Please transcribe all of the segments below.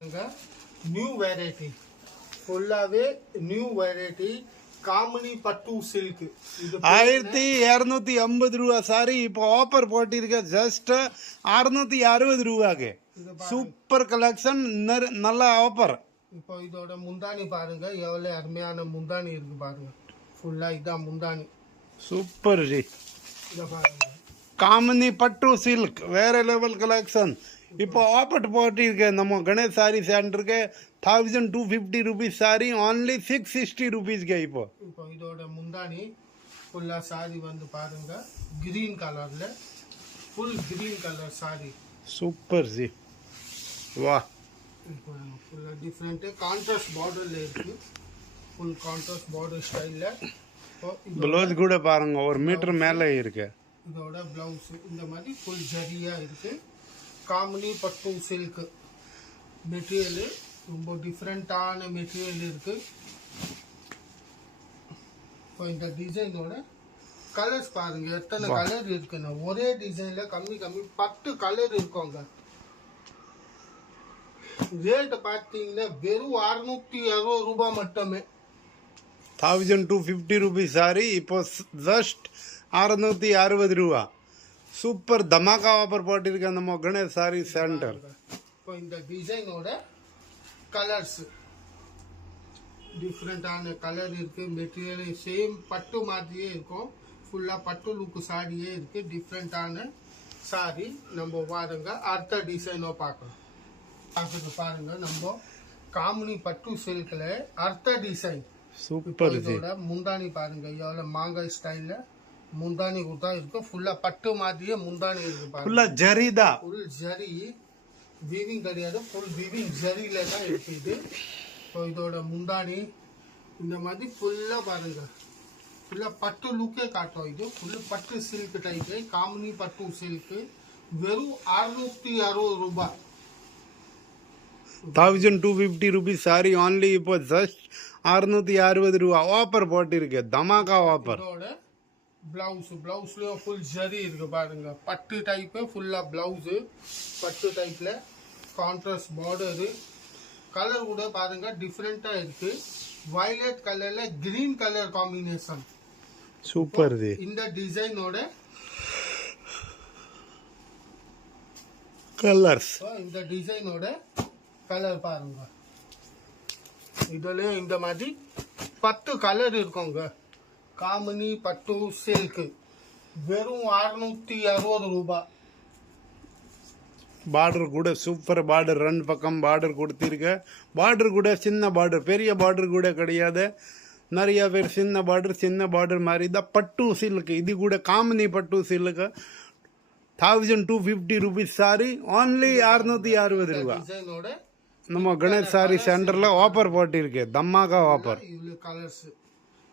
New variety ஃபுல்லாவே new variety Gamini பட்டு silk 1250 ரூபா சாரி இப்போ ஆஃபர் போட்டிருக்க ஜஸ்ட் 660 ரூபாய்க்கு சூப்பர் கலெக்ஷன் நல்ல ஆஃபர். இப்போ இதோட முந்தானி பாருங்க எவ்வளவு அருமையான முந்தானி இருக்கு பாருங்க. ஃபுல்லா இதான் முந்தானி சூப்பர் ஜி. இத பாருங்க காமினி பட்டு சில்க் வேற லெவல் கலெக்ஷன். இப்போ ஆஃபர் போட்டிருக்கு நம்ம கணேஷ் சாரி சென்டருக்கு 1250 rupees சாரி only 660 rupeesக்கு. இப்போ இதோட முந்தானி ஃபுல்லா சாரி வந்து பாருங்க கிரீன் கலர்ல full green colour sorry super G. வா இப்போ ஃபுல்லா டிஃபரெண்ட் கான்ட்ராஸ்ட் பார்டர்ல இருக்கு. ஃபுல் கான்ட்ராஸ்ட் பார்டர் ஸ்டைல்ல. ப்ளவுஸ் கூட பாருங்க ஒரு மீட்டர் மேலே இருக்கு. இதோட பிளவுஸ் இந்த மாதிரி ஃபுல் ஜரியா இருக்கு. காமினி பட்டு சில்க் மெட்டீரியல் ரொம்ப டிஃப்ரெண்டான மெட்டீரியல் இருக்கு. இப்போ இந்த டிசைனோட கலர்ஸ் பாருங்க எத்தனை கலர் இருக்குன்னு. ஒரே டிசைன்ல கம்மி 10 கலர் இருக்குங்க. ரேட் பார்த்தீங்கன்னா வெறும் 660 ரூபாய் மட்டுமே. 1250 rupees சாரி இப்போ ஜஸ்ட் 660 ரூபா. சூப்பர் தமாக்கா ஆஃபர் போட்டிருக்க நம்ம கணேஷ் சாரி சென்டர். இப்போ இந்த டிசைனோட கலர்ஸ் டிஃப்ரெண்டான கலர் இருக்கு. மெட்டீரியல் சேம் பட்டு மாதிரியே இருக்கும். ஃபுல்லா பட்டு லுக்கு சாரியே இருக்கு. டிஃப்ரெண்டான சாரி நம்ம பாருங்க. அடுத்த டிசைனோ பார்க்கலாம். பாருங்க நம்ம காமினி பட்டு சில்க்ல அடுத்த டிசைன் சூப்பர். இதோட முந்தானி பாருங்க எவ்வளவு மாங்காய் ஸ்டைல்ல முந்தானி கூட இருக்கும். ஃபுல்லா பட்டு மாதிரியே முந்தானி இருக்கு பாருங்க. ஃபுல்லா ஜரிதா. ஃபுல் ஜரி வீவிங் கிடையாது. ஃபுல் வீவிங் ஜரியில தான் இருக்கு இது. இப்போ இதோட முந்தானி இந்த மாதிரி ஃபுல்லா பாருங்க. ஃபுல்லா பட்டு லுக்கே காட்டும். இது ஃபுல் பட்டு சில்க் டைப் காமினி பட்டு சில்க் வெறும் 660 ரூபாய். 1250 rupees சாரி only இப்போ ஜஸ்ட் 660 ரூபா ஆஃபர் போட்டிருக்கு. தமாக்கா ஆஃபர். பிளவுஸ்லயும் ஃபுல் ஜரி இருக்கு பாருங்க. பட்டு டைப் ஃபுல்லா பிளவுஸ் பட்டு டைப்ல கான்ட்ராஸ்ட் பார்டர். கலர் கூட பாருங்க டிஃப்ரெண்டா இருக்கு. வயலட் கலர்ல கிரீன் கலர் காம்பினேஷன் சூப்பர். இந்த டிசைனோட கலர்ஸ் இந்த டிசைனோட கலர் பாருங்க. இதுலயும் இந்த மாதிரி 10 கலர் இருக்குங்க. காமினி பட்டு சில்க் வெறும் 660 ரூபாய். பார்டர் கூட சூப்பர் பார்டர். 2 பக்கம் பார்டர் கொடுத்திருக்க. பார்டர் கூட சின்ன பார்டர் பெரிய பார்டர் கூட கிடையாது. நிறைய பேர் சின்ன பார்டர் மாதிரி தான் பட்டு சில்க். இது கூட காமினி பட்டு சில்க் 1250 rupees சாரி only 660 ரூபா. நம்ம கணேஷ் சாரி சென்டர்ல ஆஃபர் போட்டிருக்கு. தம்மாக்கா ஆஃபர். கலர்ஸ்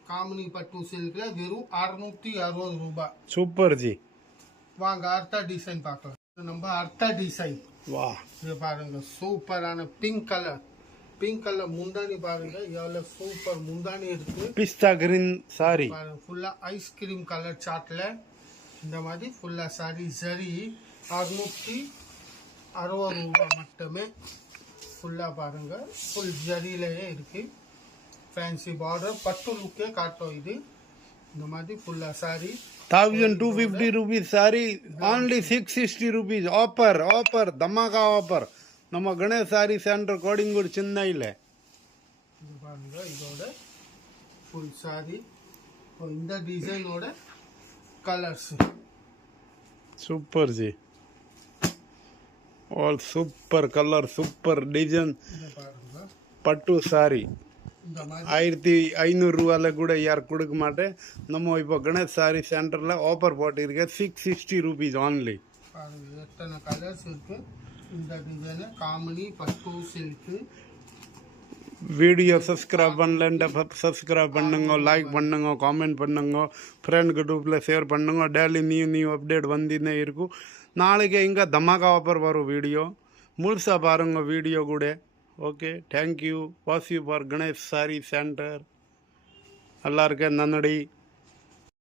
காமினி பட்டு சில்க்ல வெறும் 660 ரூபாய். Super G. வாங்க அடுத்த டிசைன் பார்க்கலாம். நம்ம அடுத்த டிசைன் வா இது பாருங்க சூப்பரான பிங்க் கலர் முந்தானி பாருங்க எவ்வளவு சூப்பர் முந்தானி இருக்கு. பிஸ்தா கிரீன் சாரி ஃபுல்லா ஐஸ்கிரீம் கலர் சாட்ல இந்த மாதிரி ஃபுல்லா சாரி சரி 660 ரூபாய் மட்டுமே. ஃபுல்லா பாருங்க ஃபுல் ஜரியிலேயே இருக்கு. ஃபேன்சி பார்டர் பட்டு லுக்கே காட்டும். இது இந்த மாதிரி ஃபுல்லா sorry 1250 rupees sorry only 660 rupees offer dhamaka offer. நம்ம கணேஷ் சாரி சென்டர் கோடிங்கூர் சென்னையில். பாருங்க இதோட ஃபுல் சாரி இந்த டிசைனோட colours super ji. All super colour super design. பட்டு சாரி 1500 ரூபால கூட யார் கொடுக்க மாட்டேன். நம்ம இப்போ கணேஷ் சாரி சென்டர்ல ஆஃபர் போட்டிருக்க 660 rupees only. எத்தனை கலர்ஸ் இருக்கு. இந்த டிசைன் காமினி பட்டு சில்க். வீடியோ சப்ஸ்கிரைப் பண்ணலன்ட்டு சப்ஸ்கிரைப் பண்ணுங்க, லைக் பண்ணுங்க, காமெண்ட் பண்ணுங்க, ஃப்ரெண்ட் குரூப்பில் ஷேர் பண்ணுங்க. டெய்லி நியூ அப்டேட் வந்துன்னே இருக்கும். நாளைக்கு இங்கே தமாக்கா ஆஃபர் வரும். வீடியோ முழுசாக பாருங்க வீடியோ கூட. Okay thank you. Was you for Ganesh sorry centre. எல்லாருக்கும் நன்றி.